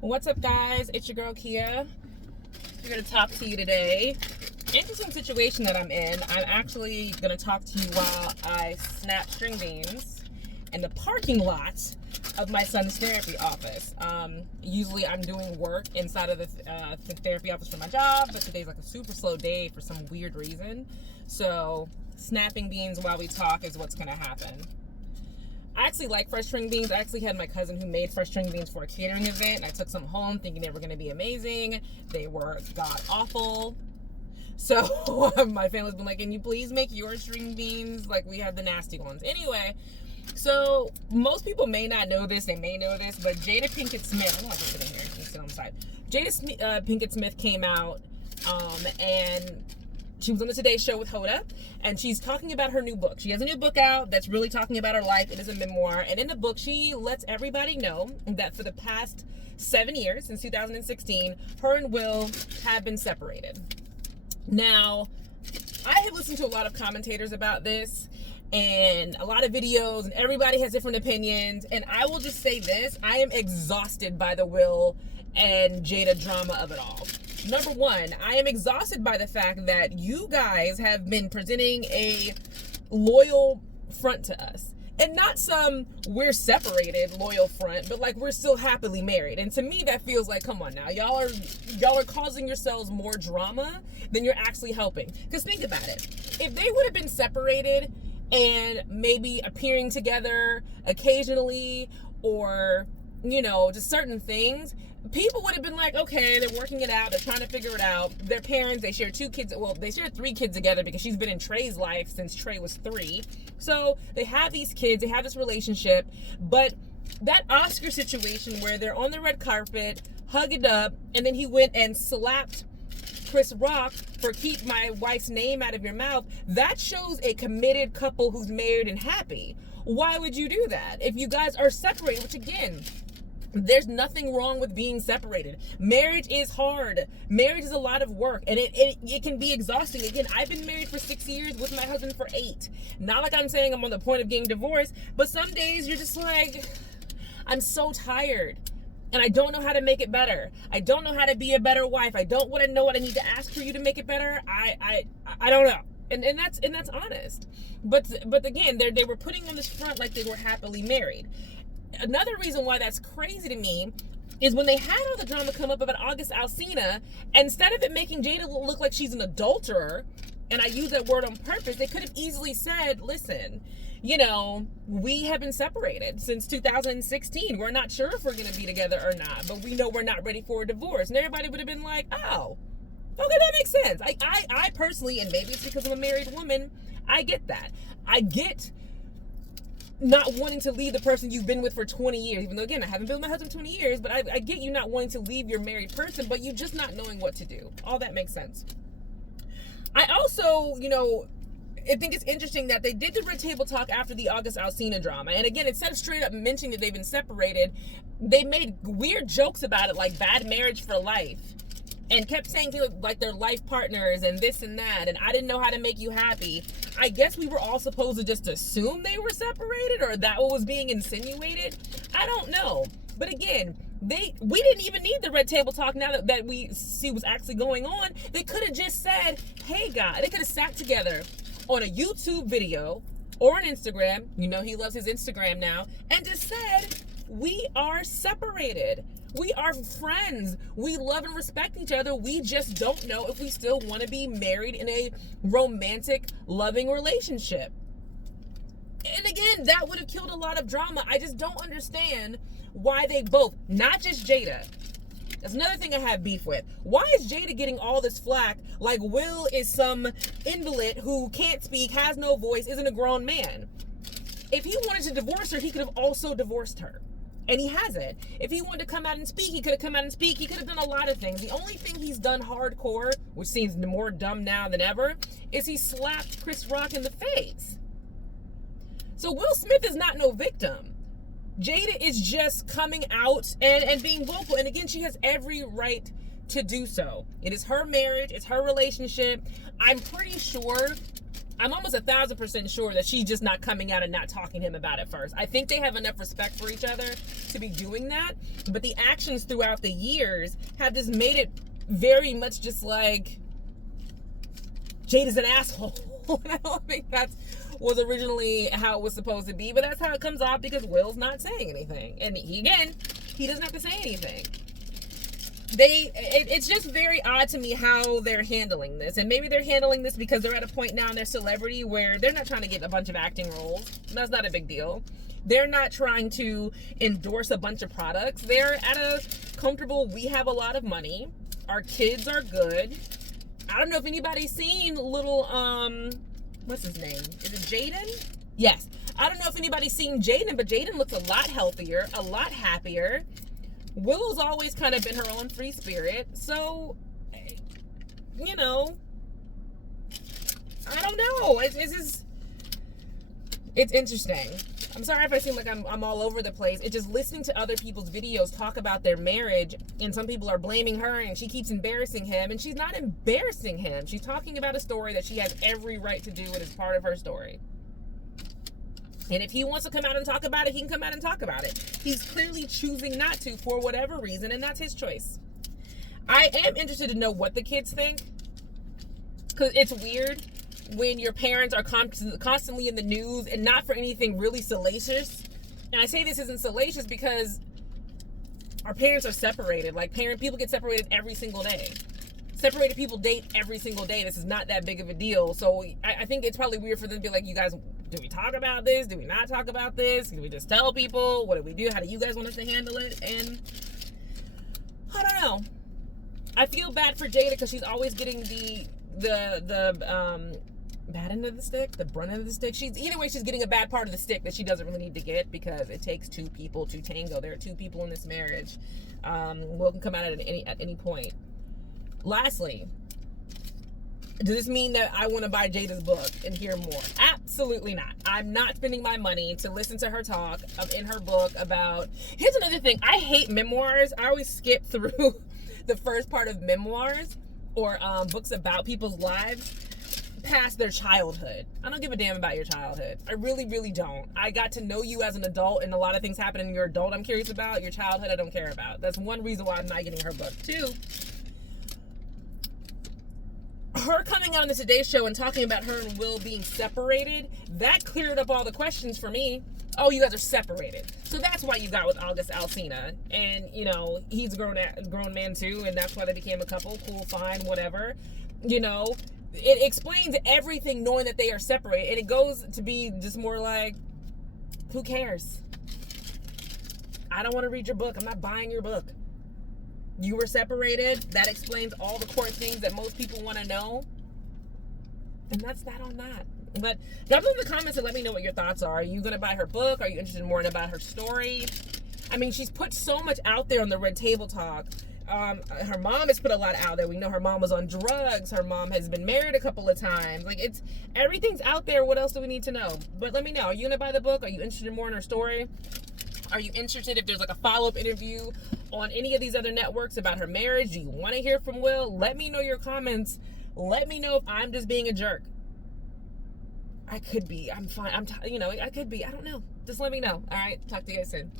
What's up, guys? It's your girl Kia. I'm here to talk to you today. Interesting situation that I'm in. I'm actually going to talk to you while I snap string beans in the parking lot of my son's therapy office. Usually I'm doing work inside of the therapy office for my job, but today's like a super slow day for some weird reason. So snapping beans while we talk is what's going to happen. I actually like fresh string beans. I actually had my cousin who made fresh string beans for a catering event. I took some home thinking they were going to be amazing. They were god awful. So my family's been like, can you please make your string beans? Like, we have the nasty ones. Anyway, so most people may not know this. They may know this, but Jada Pinkett Smith, I don't like to sit in here. You can sit on the side. Jada Pinkett Smith came out and she was on the Today Show with Hoda, and she's talking about her new book. She has a new book out that's really talking about her life. It is a memoir, and in the book, she lets everybody know that for the past 7 years, since 2016, her and Will have been separated. Now, I have listened to a lot of commentators about this, and a lot of videos, and everybody has different opinions, and I will just say this: I am exhausted by the Will and Jada drama of it all. Number one, I am exhausted by the fact that you guys have been presenting a loyal front to us. And not some we're separated loyal front, but like we're still happily married. And to me, that feels like, come on now, y'all are causing yourselves more drama than you're actually helping. Because think about it. If they would have been separated and maybe appearing together occasionally, or, you know, just certain things, people would have been like, okay, they're working it out, they're trying to figure it out. Their parents, they share 2 kids, well, they share 3 kids together because she's been in Trey's life since Trey was 3. So they have these kids, they have this relationship, but that Oscar situation where they're on the red carpet, hug it up, and then he went and slapped Chris Rock for keep my wife's name out of your mouth, that shows a committed couple who's married and happy. Why would you do that? If you guys are separated, which again, there's nothing wrong with being separated. Marriage is hard. Marriage is a lot of work, and it can be exhausting. Again, I've been married for 6 years with my husband for 8. Not like I'm saying I'm on the point of getting divorced, but some days you're just like, I'm so tired, and I don't know how to make it better. I don't know how to be a better wife. I don't want to know what I need to ask for you to make it better. I don't know. And that's honest. But again, they were putting on this front like they were happily married. Another reason why that's crazy to me is when they had all the drama come up about August Alsina, instead of it making Jada look like she's an adulterer, and I use that word on purpose, they could have easily said, listen, you know, we have been separated since 2016. We're not sure if we're going to be together or not, but we know we're not ready for a divorce. And everybody would have been like, oh, okay, that makes sense. I personally, and maybe it's because I'm a married woman, I get that. I get not wanting to leave the person you've been with for 20 years, even though, again, I haven't been with my husband 20 years, but I get you not wanting to leave your married person, but you just not knowing what to do. All that makes sense. I also, I think it's interesting that they did the Red Table Talk after the August Alsina drama. And again, instead of straight up mentioning that they've been separated, they made weird jokes about it, like bad marriage for life. And kept saying like they're life partners and this and that, and I didn't know how to make you happy. I guess we were all supposed to just assume they were separated, or that what was being insinuated. I don't know. But again, we didn't even need the Red Table Talk now that we see what's actually going on. They could have just said, hey guys, they could have sat together on a YouTube video or an Instagram, he loves his Instagram now, and just said, we are separated. We are friends. We love and respect each other. We just don't know if we still want to be married in a romantic, loving relationship. And again, that would have killed a lot of drama. I just don't understand why they both, not just Jada. That's another thing I have beef with. Why is Jada getting all this flack like Will is some invalid who can't speak, has no voice, isn't a grown man? If he wanted to divorce her, he could have also divorced her. And he hasn't. If he wanted to come out and speak, he could have come out and speak. He could have done a lot of things. The only thing he's done hardcore, which seems more dumb now than ever, is he slapped Chris Rock in the face. So Will Smith is not no victim. Jada is just coming out and being vocal. And again, she has every right to do so. It is her marriage. It's her relationship. I'm pretty sure I'm almost 1,000% sure that she's just not coming out and not talking to him about it first. I think they have enough respect for each other to be doing that, but the actions throughout the years have just made it very much just like Jade is an asshole. And I don't think that was originally how it was supposed to be, but that's how it comes off because Will's not saying anything. And he doesn't have to say anything. It's just very odd to me how they're handling this. And maybe they're handling this because they're at a point now in their celebrity where they're not trying to get a bunch of acting roles. That's not a big deal. They're not trying to endorse a bunch of products. They're at a comfortable, we have a lot of money. Our kids are good. I don't know if anybody's seen little, what's his name? Is it Jaden? Yes. I don't know if anybody's seen Jaden, but Jaden looks a lot healthier, a lot happier. Willow's always kind of been her own free spirit. So, you know, I don't know. It's interesting. I'm sorry if I seem like I'm all over the place. It's just listening to other people's videos talk about their marriage, and some people are blaming her, and she keeps embarrassing him, and she's not embarrassing him. She's talking about a story that she has every right to do, and it's part of her story. And if he wants to come out and talk about it, he can come out and talk about it. He's clearly choosing not to for whatever reason, and that's his choice. I am interested to know what the kids think, because it's weird when your parents are constantly in the news and not for anything really salacious. And I say this isn't salacious because our parents are separated. Like, people get separated every single day. Separated people date every single day. This is not that big of a deal. So I think it's probably weird for them to be like, you guys, do we talk about this? Do we not talk about this? Do we just tell people? What do we do? How do you guys want us to handle it? And I don't know. I feel bad for Jada because she's always getting the bad end of the stick, the brunt end of the stick. She's getting a bad part of the stick that she doesn't really need to get because it takes two people to tango. There are two people in this marriage. Will can come out at any point. Lastly, does this mean that I want to buy Jada's book and hear more? Absolutely not. I'm not spending my money to listen to her talk in her book about... Here's another thing. I hate memoirs. I always skip through the first part of memoirs or books about people's lives past their childhood. I don't give a damn about your childhood. I really, really don't. I got to know you as an adult, and a lot of things happen in your adult I'm curious about. Your childhood I don't care about. That's one reason why I'm not getting her book. Two, her coming out on the Today Show and talking about her and Will being separated, that cleared up all the questions for me. Oh, you guys are separated. So that's why you got with August Alsina. And, you know, he's a grown man too, and that's why they became a couple. Cool, fine, whatever. You know, it explains everything knowing that they are separated. And it goes to be just more like, who cares? I don't want to read your book. I'm not buying your book. You were separated. That explains all the court things that most people want to know. And that's that on that. But drop them in the comments and let me know what your thoughts are. Are you going to buy her book? Are you interested more in about her story? I mean, she's put so much out there on the Red Table Talk. Her mom has put a lot out there. We know her mom was on drugs. Her mom has been married a couple of times. Like, everything's out there. What else do we need to know? But let me know. Are you going to buy the book? Are you interested more in her story? Are you interested if there's like a follow-up interview on any of these other networks about her marriage? Do you want to hear from Will? Let me know your comments. Let me know if I'm just being a jerk. I could be. I'm fine. I could be. I don't know. Just let me know. All right. Talk to you guys soon.